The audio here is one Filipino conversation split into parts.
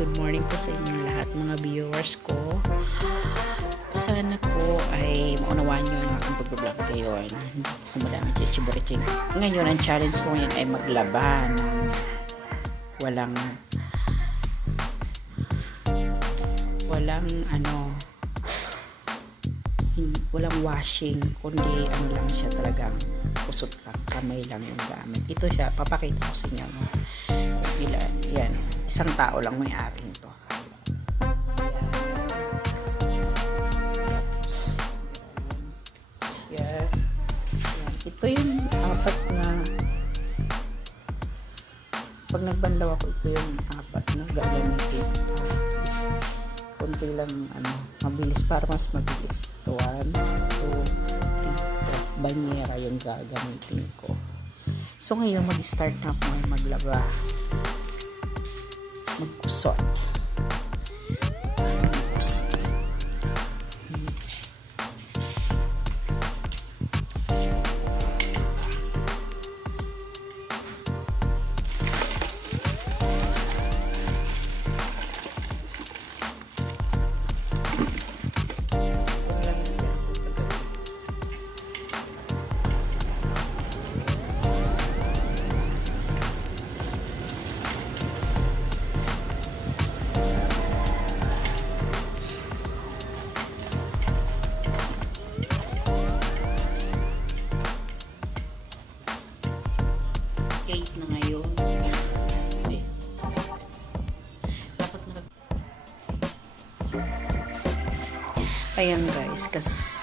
good morning po sa inyong lahat mga viewers ko. Sana po ay maunawaan nyo ang aking pag-vlog ngayon. Hindi ko madami chichiburiching. Ngayon, ang challenge ko ngayon ay maglaban. Walang washing, kundi ano lang siya, talagang kusot lang, kamay lang yung gamit. Ito siya, papakita ko sa inyo kung ilan. Yan, isang tao lang may akin to. Yan. Ito yung apat na, pag nagbanlaw ako, ito yung apat na gagamitin. Kunti lang, mabilis, para mas mabilis. 1, 2, 3, banyera yung gagamitin ko. So ngayon, mag-start na ako maglaba, magkusot. Na ngayon. Okay. Dapat na. Ayan guys, kasi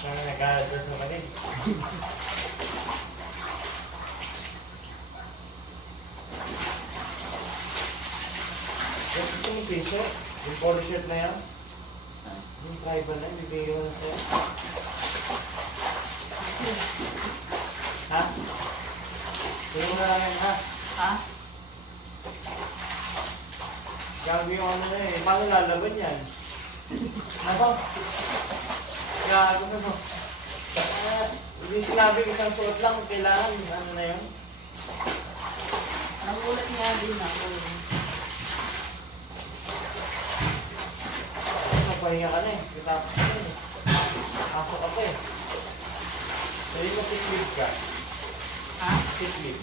Nag-a-address mo kanil. Gusto mo t-shirt? Yung polo shirt na yan? Yung tribal na, bibigyan ko na sa'yo. Ha? Tingnan mo na lang yan, ha? Ha? Gabi yung ano na eh. Paano lalaban yan? Ano? Gago na mo. Hindi sinabi isang suot lang. Kailangan ano na yun? Nagulat niya din ako. Pahinga ka na eh. Kitapos ka na eh. Pasok ka pa eh. Sabi mo sick leave ka. Ha? Sick leave.